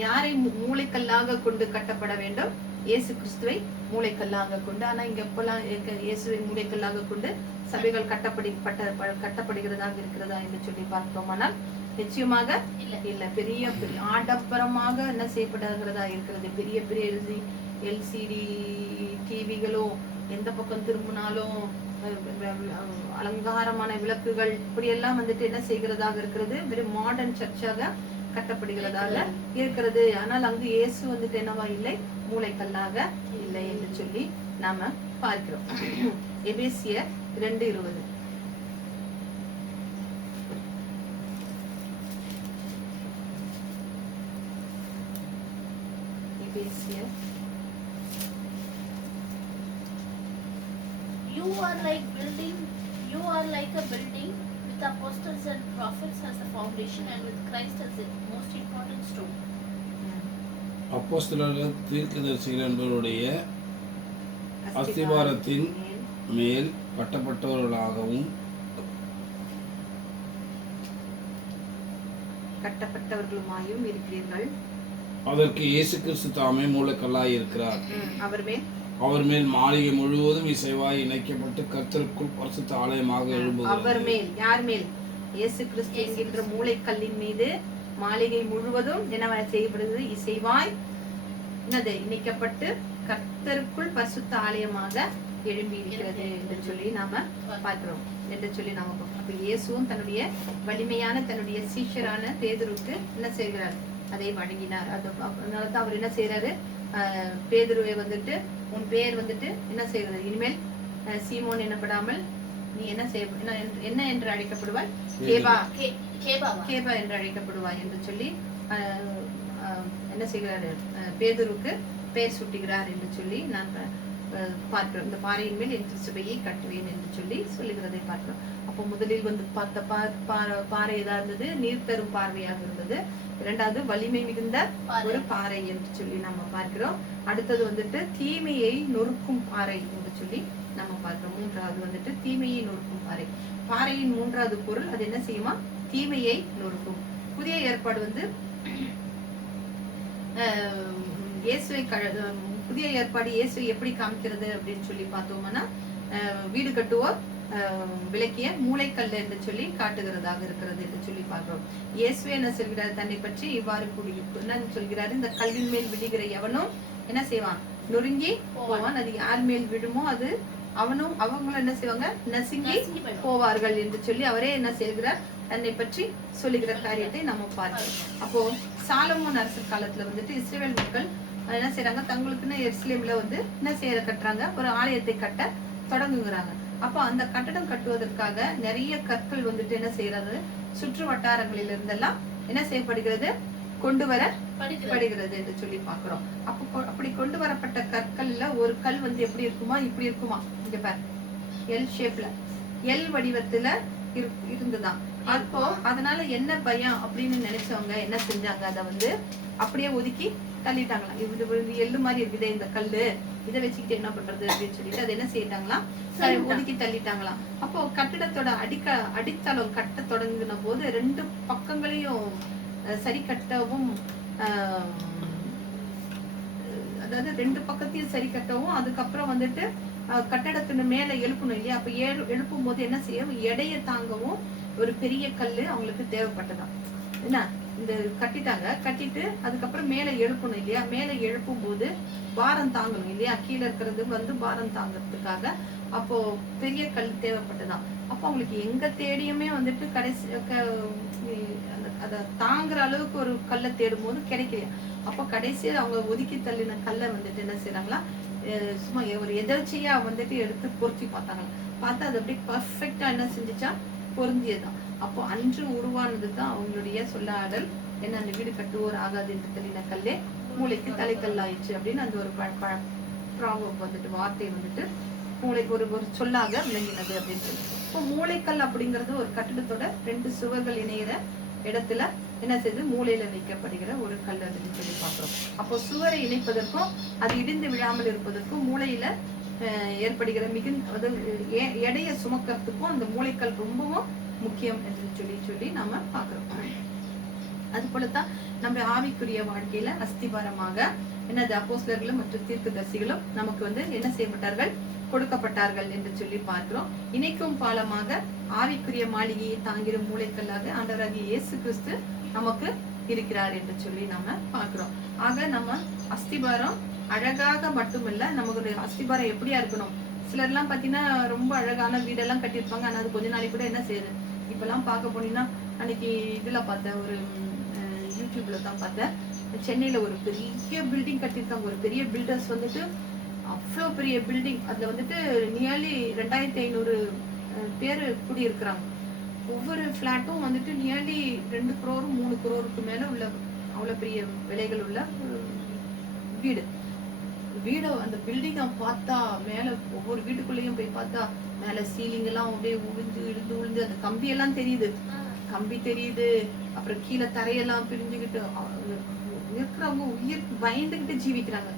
யாரை மூளைக்கல்லாக கொண்டு கட்டப்பட வேண்டும், இயேசு கிறிஸ்துவை மூளைக்கல்லாக கொண்டு. ஆனா இங்க எப்பெல்லாம் இயேசுவை மூளைக்கல்லாக கொண்டு சபைகள் கட்டப்படுகிறதாக இருக்கிறதா என்று சொல்லி பார்த்தோமானால் நிச்சயமாக இல்ல. பெரிய பெரிய ஆடம்பரமாக என்ன செய்யப்படுகிறதா இருக்கிறது, பெரிய பெரிய எல்சிடி டிவிகளும், எந்த பக்கம் திரும்பினாலும் அலங்காரமான விளக்குகள், இப்படி எல்லாம் வந்துட்டு என்ன செய்கிறதாக இருக்கிறது, வெறும் மாடர்ன் சர்ச்சாக கட்டப்படுகிறதாக இருக்கிறது. ஆனால் அங்கு இயேசு வந்துட்டு என்னவா இல்லை, மூளைக்கல்லாக இல்லை என்று சொல்லி நாம பார்க்கிறோம். எபேசியர் 2:20. எபேசியர் You are like a building with apostles and prophets as a foundation and with Christ as the most important stone. அப்போஸ்தலர்கள் தீர்க்கதரிசிகள் என்பவருடைய அஸ்திவாரத்தின் மேல் கட்டப்பட்டவர்களாகவும் கட்டப்பட்டவர்களுமாயும் இருக்கிறீர்கள். அதற்கு இயேசு கிறிஸ்து தாமே மூலக்கல்லாய் இருக்கிறார். அவர் மேல் மாளிகை முழுவதும் இசைவாய் இணைக்கப்பட்டு கர்த்தருக்குள் பரிசுத்த ஆலயமாக எழும்புகிறது. அவர் மேல், யார் மேல், இயேசு கிறிஸ்து என்கின்ற மூளைக்கல்லின் மீது மாளிகை முழுவதும் என்ன செய்யப்படுகிறது, இசைவாய் என்னது இணைக்கப்பட்டு கர்த்தருக்குள் பரிசுத்த ஆலயமாக எழும்பி இருக்கிறது என்று சொல்லி நாம பார்க்கிறோம் என்று சொல்லி நாம பார்க்கிறோம். அப்ப இயேசுவும் தன்னுடைய வலிமையான தன்னுடைய சீஷரான பேதுருக்கு என்ன செய்கிறார், அதை வழங்கினார். அதனாலதான் அவர் என்ன செய்யறாரு, பேதுருவை வந்துட்டு உன் பேர் வந்துட்டு என்ன செய்யறது, இனிமேல் சீமோன் எனப்படாமல் நீ என்ன என்று அழைக்கப்படுவாய், கேபா என்று அழைக்கப்படுவாய் என்று சொல்லி என்ன செய்கிறாரு, பேதுருக்கு பெயர் சூட்டுகிறார் என்று சொல்லி நான் பார்க்கிறோம். இந்த பாறையின் மேல் என் திருச்சபையை கட்டுவேன் என்று சொல்லி சொல்லுகிறதை பார்க்கிறோம். அப்போ முதலில் வந்து பார்த்த பாறை ஏதா இருந்தது, நீர் தரும் பார்வையாக இருந்தது. இரண்டாவது வலிமை மிகுந்த ஒரு பாறை என்று சொல்லி நம்ம பார்க்கிறோம். அடுத்தது வந்துட்டு தீமையை நொறுக்கும் பாறை என்று சொல்லி நம்ம பார்க்கிறோம். மூன்றாவது வந்துட்டு தீமையை நொறுக்கும் பாறை. பாறையின் மூன்றாவது பொருள் அது என்ன செய்யுமா, தீமையை நொறுக்கும். புதிய ஏற்பாடு வந்து புதிய ஏற்பாடு இயேசுவை எப்படி காமிக்கிறது அப்படின்னு சொல்லி பார்த்தோம்னா, வீடு கட்டுவோர் விளக்கிய மூளைக்கல் என்று சொல்லி காட்டுகிறதாக இருக்கிறது என்று சொல்லி பார்க்கிறோம். இயேசுவே என்ன சொல்கிறார், தன்னை பற்றி இவ்வாறு என்ன சொல்கிறாரு, இந்த கல்வின் மேல் விடுகிற எவனும் என்ன செய்வான், நொறுங்கி போவான். அது யார் மேல் விடுமோ அது அவங்களும் என்ன செய்வாங்க, நசுங்கி போவார்கள் என்று சொல்லி அவரே என்ன செய்கிறார், தன்னை பற்றி சொல்லுகிற காரியத்தை நம்ம பார்க்கிறோம். அப்போ சாலமோன் அரசர் காலத்துல வந்துட்டு இஸ்ரவேல் மக்கள் என்ன செய்யறாங்க, தங்களுக்குன்னு எருசலேம்ல வந்து என்ன கட்டுறாங்க, ஒரு ஆலயத்தை கட்ட தொடங்குகிறாங்க. அப்போ அந்த கட்டடம் கட்டுவதற்காக நிறைய கற்கள் வந்துட்டு என்ன செய்யறது, சுற்று வட்டாரங்களில் இருந்தெல்லாம் என்ன செய்யப்படுகிறது, கொண்டு வரப்படுகிறது என்று சொல்லி பாக்குறோம். அப்படி கொண்டு வரப்பட்ட கற்கள்ல ஒரு கல் வந்து எப்படி இருக்குமா, இப்படி இருக்குமா, இங்க பாரு, எல் ஷேப்ல, எல் வடிவத்துல இருந்துதான். அப்போ அதனால என்ன பயம் அப்படின்னு நினைச்சவங்க என்ன செஞ்சாங்க, அதை வந்து அப்படியே ஒதுக்கி தள்ளிட்டாங்களாம். இது எள்ளு மாதிரி இருக்குதே இந்த கல்லு, இதை வச்சுக்கிட்டு என்ன பண்றது அப்படின்னு சொல்லிட்டு அதை என்ன செய்யிட்டாங்களாம், ஒதுக்கி தள்ளிட்டாங்களாம். அப்போ கட்டிடத்தோட அடித்தளம் கட்ட தொடங்கின போது ரெண்டு பக்கங்களையும் சரி கட்டவும், அதாவது ரெண்டு பக்கத்தையும் சரி கட்டவும், அதுக்கப்புறம் வந்துட்டு கட்டடத்தின் மேல எழுப்பணும் இல்லையா. அப்ப எழுப்பும் போது என்ன செய்யும், எடையை தாங்கவும் ஒரு பெரிய கல்லு அவங்களுக்கு தேவைப்பட்டதான். என்ன, இந்த கட்டிட்டு அதுக்கப்புறம் மேல எழுப்பணும் இல்லையா. மேல எழுப்பும் போது பாரம் தாங்கணும் இல்லையா, கீழே இருக்கிறது வந்து பாரம் தாங்கிறதுக்காக அப்போ பெரிய கல் தேவைப்பட்டதான். அப்போ அவங்களுக்கு எங்க தேடியுமே வந்துட்டு கடைசி அதை தாங்குற அளவுக்கு ஒரு கல்லை தேடும் போது கிடைக்கலையா. அப்போ கடைசியில் அவங்க ஒதுக்கி தள்ளின கல்லை வந்துட்டு என்ன செய்யறாங்களா, சும்மா ஒரு எதர்ச்சியா வந்துட்டு எடுத்து பொருத்தி பார்த்தாங்களா. பார்த்தா அது அப்படியே பர்ஃபெக்டா என்ன செஞ்சுச்சா, பொருந்தியதான். அப்போ அன்று உருவானதுதான் அவங்களுடைய சொல்லாடல் என்ன, அந்த வீடு கட்டுவோர் ஆகாது என்று தள்ளின கல்லே மூளைக்கு தலைக்கல் ஆயிடுச்சு அப்படின்னு அந்த ஒரு ப்ராவர்ப் வந்துட்டு வார்த்தை வந்துட்டு மூளைக்கு ஒரு சொல்லாக விளங்கினது அப்படின்னு சொல்லி. இப்போ மூளைக்கல் அப்படிங்கிறது ஒரு கட்டிடத்தோட ரெண்டு சுவர்கள் இணைகிற இடத்துல என்ன செய்து மூளையில வைக்கப்படுகிற ஒரு கல் அப்படின்னு சொல்லி பார்க்கிறோம். அப்போ சுவரை இணைப்பதற்கும் அது இடிந்து விழாமல் இருப்பதற்கும் மூளையில ஏற்படுகிற எடையை சுமக்கிறதுக்கும் அந்த மூளைக்கல் ரொம்பவும் முக்கியம் என்று சொல்லி நாம பார்க்கிறோம். அது போலத்தான் நம்ம ஆவிக்குரிய வாழ்க்கையில அஸ்திபாரமாக என்னது அப்போஸ்தலர்களும் மற்றும் தீர்க்கதரிசிகளும் நமக்கு என்ன செய்யப்பட்டார்கள், கொடுக்கப்பட்டார்கள் என்று சொல்லி பார்க்கிறோம். இணைக்கும் பாலமாக ஆவிக்குரிய மாளிகையை தாங்கிற மூளைக்கல்லாக ஆண்டவராகிய இயேசு கிறிஸ்து நமக்கு இருக்கிறார் என்று சொல்லி நாம பார்க்கிறோம். ஆக நம்ம அஸ்திபாரம் அழகாக மட்டுமல்ல, நமக்கு அஸ்திபாரம் எப்படியா இருக்கணும். சிலர்லாம் பாத்தீங்கன்னா ரொம்ப அழகான வீடெல்லாம் கட்டியிருப்பாங்க, ஆனா அது கொஞ்ச நாளைக்கு கூட என்ன செய்யுது. இப்பெல்லாம் பார்க்க போனீங்கன்னா, அன்னைக்கு இதுல பார்த்தேன், ஒரு யூடியூப்ல தான் பார்த்தேன், சென்னையில ஒரு பெரிய பில்டிங் கட்டியிருக்காங்க. ஒரு பெரிய பில்டர்ஸ் அவ்வளோ பெரிய பில்டிங், அதுல நியர்லி 2500 பேர் குடியிருக்கிறாங்க. ஒவ்வொரு பிளாட்டும் நியர்லி 2 crore 3 crore மேல உள்ள அவ்வளவு பெரிய விலைகள் உள்ள வீடு. அந்த பில்டிங்கை பார்த்தா மேல ஒவ்வொரு வீட்டுக்குள்ளேயும் போய் பார்த்தா மேல சீலிங் எல்லாம் அப்படியே உழுந்து அந்த கம்பி எல்லாம் தெரியுது, அப்புறம் கீழே தரையெல்லாம் பிரிஞ்சுக்கிட்டு இருக்கிறவங்க உயிருக்கு பயந்துகிட்டு ஜீவிக்கிறாங்க.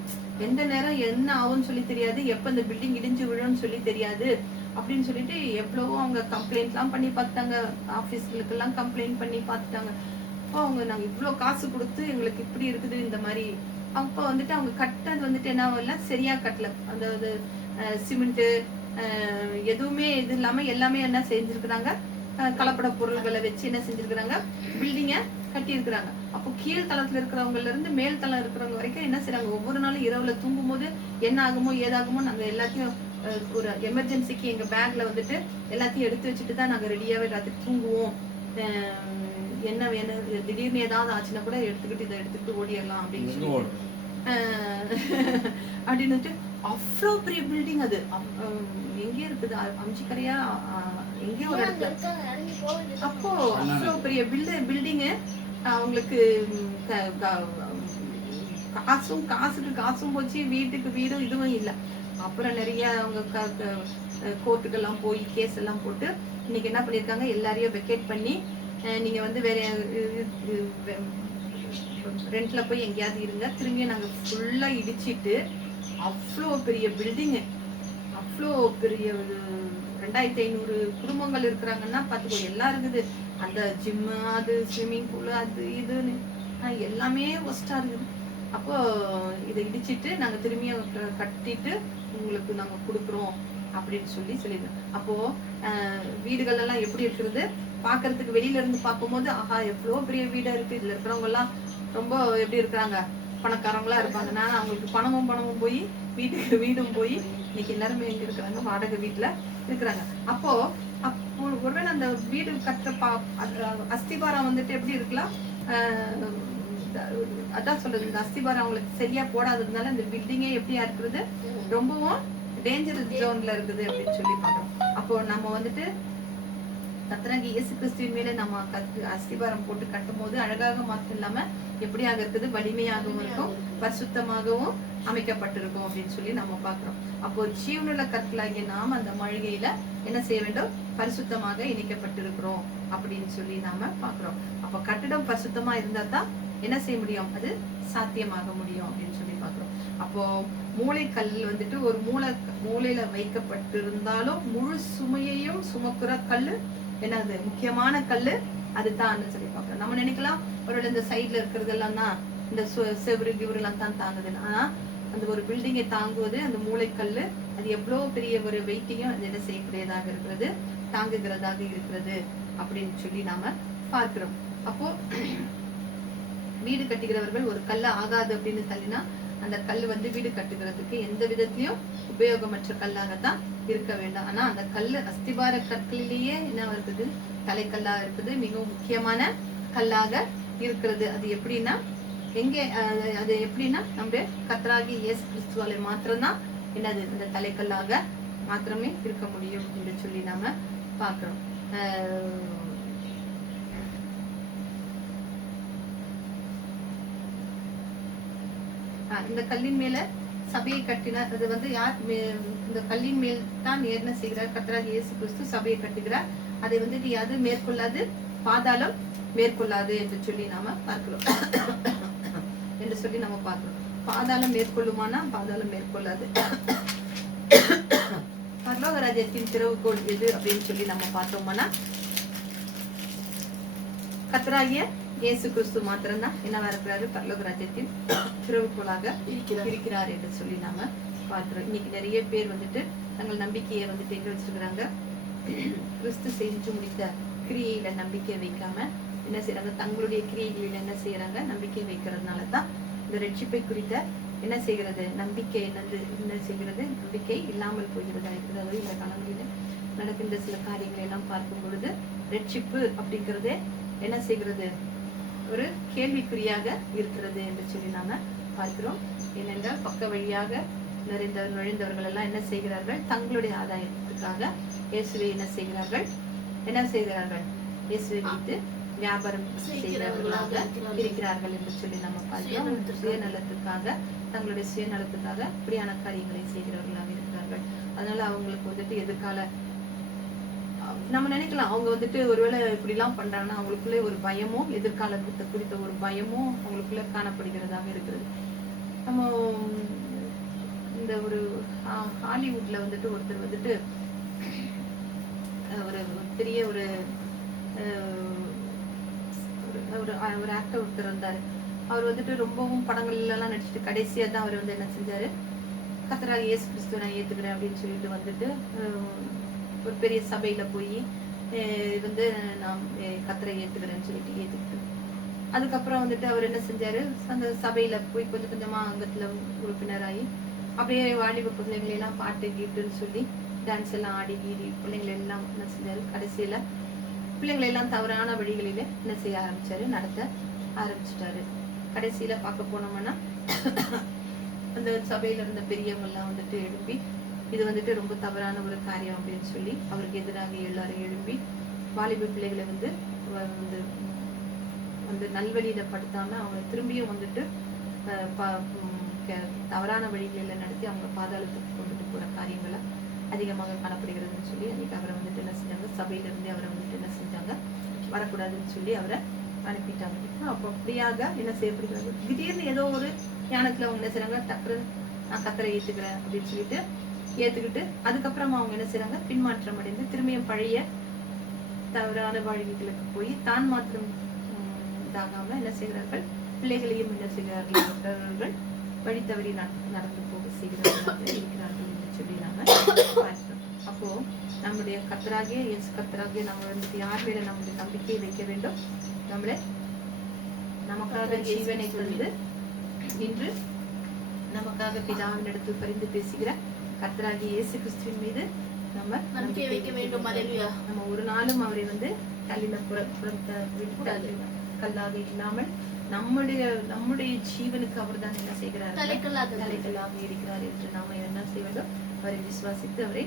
எந்த நேரம் என்ன ஆகும்னு சொல்லி தெரியாது, எப்ப இந்த பில்டிங் இடிஞ்சு விழும்னு சொல்லி தெரியாது அப்படின்னு சொல்லிட்டு எவ்வளவோ அவங்க கம்ப்ளைண்ட் எல்லாம் பண்ணி பார்த்தாங்க, ஆபீஸ்களுக்கு எல்லாம் கம்ப்ளைண்ட் பண்ணி பார்த்துட்டாங்க. அப்போ நாங்க இவ்வளவு காசு கொடுத்து எங்களுக்கு இப்படி இருக்குது இந்த மாதிரி. அப்போ அவங்க கட்டது என்ன இல்லை, சரியா கட்டல. அதாவது சிமெண்ட் எதுவுமே இது இல்லாம எல்லாமே என்ன செஞ்சிருக்கிறாங்க, கலப்பட பொருள்களை வச்சு என்ன செஞ்சிருக்கிறாங்க, பில்டிங்க கட்டி இருக்கிறாங்க. அப்போ கீழ் தளத்துல இருக்கிறவங்கல இருந்து மேல் தளம் இருக்கிறவங்க வரைக்கும் என்ன செய்யறாங்க, ஒவ்வொரு நாளும் இரவுல தூங்கும் போது என்ன ஆகுமோ ஏதாகுமோ நாங்க எல்லாத்தையும் ஒரு எமர்ஜென்சிக்கு எங்க பேக்ல எல்லாத்தையும் எடுத்து வச்சுட்டு தான் நாங்க ரெடியாவே ராத்திரி தூங்குவோம். என்ன வேணும், திடீர்னு ஏதாவது ஆச்சுன்னா கூட இதை எடுத்துக்கிட்டு ஓடிடலாம் அப்படின்னு அப்படின்னுட்டு அவ்வளோ பெரிய பில்டிங். அது எங்க இருக்குது, அம்ஜிக்கரையா எங்கேயோ ஒரு இடத்துல. அப்போ அவ்வளோ பெரிய பில்டிங்கு அவங்களுக்கு காசும் போச்சு, வீட்டுக்கு வீடும் இதுவும் இல்லை. அப்புறம் நிறைய அவங்க கோர்ட்டுக்கெல்லாம் போய் கேஸ் எல்லாம் போட்டு இன்னைக்கு என்ன பண்ணிருக்காங்க, எல்லாரையும் வெக்கேட் பண்ணி நீங்க வேற ரெண்ட்ல போய் எங்கேயாவது இருங்க, திரும்பியும் நாங்க ஃபுல்லா இடிச்சிட்டு அவ்வளோ பெரிய பில்டிங்கு, அவ்வளோ பெரிய ஒரு 2500 குடும்பங்கள் இருக்கிறாங்கன்னா பாத்துக்கோ, எல்லாம் இருக்குது. அந்த ஜிம்மு, அது ஸ்விம்மிங் பூல், அது இதுன்னு எல்லாமே ஒஸ்டா இருக்குது. அப்போ இதை இடிச்சிட்டு நாங்க திரும்பியும் கட்டிட்டு உங்களுக்கு நாங்க கொடுக்குறோம் அப்படின்னு சொல்லிடுறோம். அப்போ வீடுகள் எல்லாம் எப்படி இருக்கிறது பாக்குறதுக்கு வெளியில இருந்து பார்க்கும்போது, ஆஹா எவ்வளவு பெரிய வீடா இருக்கு, இதுல இருக்கிறவங்க எல்லாம் ரொம்ப எப்படி இருக்கிறாங்க, பணக்காரங்களா இருப்பாங்க. நான் அவங்களுக்கு பணமும் போய் வீடும் போய் இன்னைக்கு எல்லாருமே எங்க இருக்கிறாங்க, வாடகை வீட்டுல இருக்கிறாங்க. அப்போ ஒருவேளை அந்த வீடு கட்ட அஸ்திபாரம் எப்படி இருக்கலாம், அதான் சொல்றது, இந்த அஸ்திபாரம் அவங்களுக்கு சரியா போடாததுனால இந்த பில்டிங்கே எப்படியா இருக்கிறது, ரொம்பவும் டேஞ்சரஸ் ஜோன்ல இருக்குது அப்படின்னு சொல்லி பார்க்கணும். அப்போ நம்ம கர்த்தராகிய இயேசு கிறிஸ்துவின் மேல நம்ம அஸ்திபாரம் போட்டு கட்டும் போது அழகாக மாற்றம் இல்லாம எப்படியாக இருக்குது, வலிமையாகவும் இருக்கும், பரிசுத்தமாகவும் அமைக்கப்பட்டிருக்கும் அப்படின்னு சொல்லி நம்ம பார்க்கிறோம். அப்போ ஜீவனுள்ள கற்களாகிய நாம் அந்த மாளிகையில என்ன செய்ய வேண்டும், பரிசுத்தமாக இணைக்கப்பட்டிருக்கிறோம் அப்படின்னு சொல்லி நாம பார்க்கிறோம். அப்போ கட்டிடம் பரிசுத்தமா இருந்தா தான் என்ன செய்ய முடியும், அது சாத்தியமாக முடியும் அப்படின்னு சொல்லி பார்க்கிறோம். அப்போ மூளைக்கல் ஒரு மூளையில வைக்கப்பட்டிருந்தாலும் முழு சுமையையும் சுமக்குற கல்லு என்னது, முக்கியமான கல்லு அதுதான் சொல்லி பார்க்கிறோம். நம்ம நினைக்கலாம் ஒரு இந்த சைட்ல இருக்கிறதெல்லாம் தான் இந்த செவரு கிவரெல்லாம் தான் தாங்குது. ஆனா அந்த ஒரு பில்டிங்கை தாங்குவது அந்த மூளைக்கல்லு, அது எவ்வளவு பெரிய ஒரு வெயிட்டையும் அது என்ன செய்யக்கூடியதாக இருக்கிறது, தாங்குகிறதாக இருக்கிறது அப்படின்னு சொல்லி நாம பார்க்கிறோம். அப்போ வீடு கட்டுகிறவர்கள் ஒரு கல்ல ஆகாது அப்படின்னு தள்ளினா அந்த கல் வீடு கட்டுகிறதுக்கு எந்த விதத்திலையும் உபயோகமற்ற கல்லாகத்தான் இருக்க வேண்டாம். ஆனா அந்த கல்லு அஸ்திபார கற்களிலேயே என்ன இருக்குது, தலைக்கல்லா இருக்குது, மிகவும் முக்கியமான கல்லாக இருக்கிறது. அது எப்படின்னா நம்ம கர்த்தராகிய இயேசு கிறிஸ்துவால மாத்திரம்தான் என்னது இந்த தலைக்கல்லாக மாத்திரமே இருக்க முடியும் என்று சொல்லி நாம பார்க்கிறோம். இந்த கல்லின் மேல சபையை கட்டினார். அது யார், இந்த கல்லின் மேல் தான் என்ன செய்கிறார், கர்த்தராகிய இயேசு கிறிஸ்து சபையை கட்டுகிறார். அதை அது மேற்கொள்ளாது, பாதாளம் மேற்கொள்ளாது என்று சொல்லி நாம பார்க்கிறோம். பாதாளம் மேற்கொள்ளுமானா பாதாளம் மேற்கொள்ளாது. பரலோக ராஜ்யத்தின் திறவுகோல் எது அப்படின்னு சொல்லி நம்ம பார்த்தோம்னா கர்த்தராகிய இயேசு கிறிஸ்து மாத்திரம்தான் என்னவா இருக்கிறாரு, பரலோக ராஜ்யத்தின் திறவுகோலாக இருக்கிறார் என்று சொல்லி நாம பார்க்கிறோம். இன்னைக்கு நிறைய பேர் வந்துட்டு தங்கள் நம்பிக்கையை வந்துட்டு எங்க வச்சிருக்கிறாங்க, கிறிஸ்து செஞ்சு முடித்த கிரியையில நம்பிக்கை வைக்காம என்ன செய்யறாங்க, தங்களுடைய கிரியைகளில் என்ன செய்யறாங்க, நம்பிக்கை வைக்கிறதுனாலதான் இந்த ரட்சிப்பை குறித்த என்ன செய்கிறது, நம்பிக்கை என்ன செய்கிறது, நம்பிக்கை இல்லாமல் போகிறதா இருக்கிறது. இந்த காலங்களில நடக்கின்ற சில காரியங்களை எல்லாம் பார்க்கும் பொழுது ரட்சிப்பு அப்படிங்கிறதே என்ன செய்கிறது, ஒரு கேள்விக்குறியாக இருக்கிறது என்று சொல்லி நாம பார்க்கிறோம். ஏனென்றால் பக்க வழியாக நுழைந்தவர்கள் எல்லாம் என்ன செய்கிறார்கள், தங்களுடைய ஆதாயத்துக்காக இயேசுவை என்ன செய்கிறார்கள், இயேசுவை வைத்து வியாபாரம் செய்கிறவர்களாக இருக்கிறார்கள் என்று சொல்லி நம்ம பார்க்கிறோம். சுயநலத்துக்காக, தங்களுடைய சுயநலத்துக்காக இப்படியான காரியங்களை செய்கிறவர்களாக இருக்கிறார்கள். அதனால அவங்களுக்கு வந்துட்டு எதிர்கால நம்ம நினைக்கலாம், அவங்க வந்துட்டு ஒருவேளை இப்படி எல்லாம் பண்றாங்கன்னா அவங்களுக்குள்ளே ஒரு பயமும், எதிர்காலத்தை குறித்த ஒரு பயமும் அவங்களுக்குள்ள காணப்படுகிறதாக இருக்கிறது. நம்ம இந்த ஒரு ஹாலிவுட்ல வந்துட்டு ஒருத்தர் வந்துட்டு ஒரு பெரிய ஒரு ஒரு ஆக்டர் ஒருத்தர் இருந்தாரு. அவர் வந்துட்டு ரொம்பவும் படங்கள்ல எல்லாம் நடிச்சுட்டு கடைசியா தான் அவர் வந்து என்ன செஞ்சாரு, கர்த்தராகிய இயேசு கிறிஸ்துவை நான் ஏத்துக்கிறேன் அப்படின்னு சொல்லிட்டு வந்துட்டு ஒரு பெரிய சபையில போய் வந்து நான் கர்த்தரை ஏத்துக்கிறேன்னு சொல்லிட்டு ஏத்துக்கிட்டு அதுக்கப்புறம் வந்துட்டு அவர் என்ன செஞ்சாரு, அந்த சபையில போய் கொஞ்சம் கொஞ்சமா அங்கத்துல உறுப்பினராகி அப்படியே வாலிப பிள்ளைங்களை எல்லாம் பாட்டு கீட்டுன்னு சொல்லி டான்ஸ் எல்லாம் ஆடி கீடி பிள்ளைங்களை எல்லாம் என்ன செஞ்சாரு, கடைசியில பிள்ளைங்களை எல்லாம் தவறான வழிகளில என்ன செய்ய ஆரம்பிச்சாரு, நடத்த ஆரம்பிச்சுட்டாரு. கடைசியில பார்க்க போனோம்னா அந்த சபையில இருந்த பெரியவங்க எல்லாம் வந்துட்டு எழுப்பி இது வந்துட்டு ரொம்ப தவறான ஒரு காரியம் அப்படின்னு சொல்லி அவருக்கு எதிராக எல்லாரும் எழுப்பி வாலிப பிள்ளைகளை வந்து வந்து நல்வழியில படுத்தாம அவங்க திரும்பியும் வந்துட்டு தவறான வழிகளில நடத்தி அவங்க பாதாளத்துக்கு கொண்டுட்டு போற காரியங்களை அதிகமாக காணப்படுகிறதுன்னு சொல்லி அன்னைக்கு அவரை வந்துட்டு என்ன செஞ்சாங்க, சபையில இருந்து அவரை வந்துட்டு என்ன செஞ்சாங்க, வரக்கூடாதுன்னு சொல்லி அவரை அனுப்பிட்டாங்க. அப்போ அப்படியாக என்ன செய்யப்படுகிறாங்க, திடீர்னு ஏதோ ஒரு ஞானத்துல அவங்க என்ன செய்யறாங்க, டக்குனு நான் கர்த்தரை ஏத்துக்கிறேன் அப்படின்னு சொல்லிட்டு ஏத்துக்கிட்டு அதுக்கப்புறமா அவங்க என்ன செய்யறாங்க, பின்மாற்றம் அடைந்து திரும்பியும் பழைய தவறான வாழ்க்கைகளுக்கு போய் தான் மாத்திரம் இதாகாம என்ன செய்கிறார்கள், பிள்ளைகளையும் என்ன செய்கிறார்கள், வழி தவறி நடந்து போக செய்கிறார்கள் இருக்கிறார்கள் என்று சொல்லி நாம பார்க்கிறோம். அப்போ நம்முடைய கர்த்தராகிய இயேசு கர்த்தராகிய நம்ம வந்துட்டு யார் மேல நம்முடைய நம்பிக்கையை வைக்க வேண்டும், நம்மளே நமக்காக ஜீவனை தந்து இன்று நமக்காக பிதாவின் இடத்தில் பரிந்து பேசுகிற கர்த்தராகிய இயேசு கிறிஸ்துவின் மீது நம்ம நம்பிக்கை வைக்க வேண்டும். அல்லேலூயா. நம்ம ஒரு நாளும் அவரை வந்து கல்லின புறத்தை விட்டு கல்லாக இல்லாமல் நம்முடைய ஜீவனுக்கு அவர் தான் என்ன செய்கிறார், தலைக்கல்லாக இருக்கிறார் என்று நாம என்ன செய்ய வேண்டும், அவரை விசுவாசித்து அவரை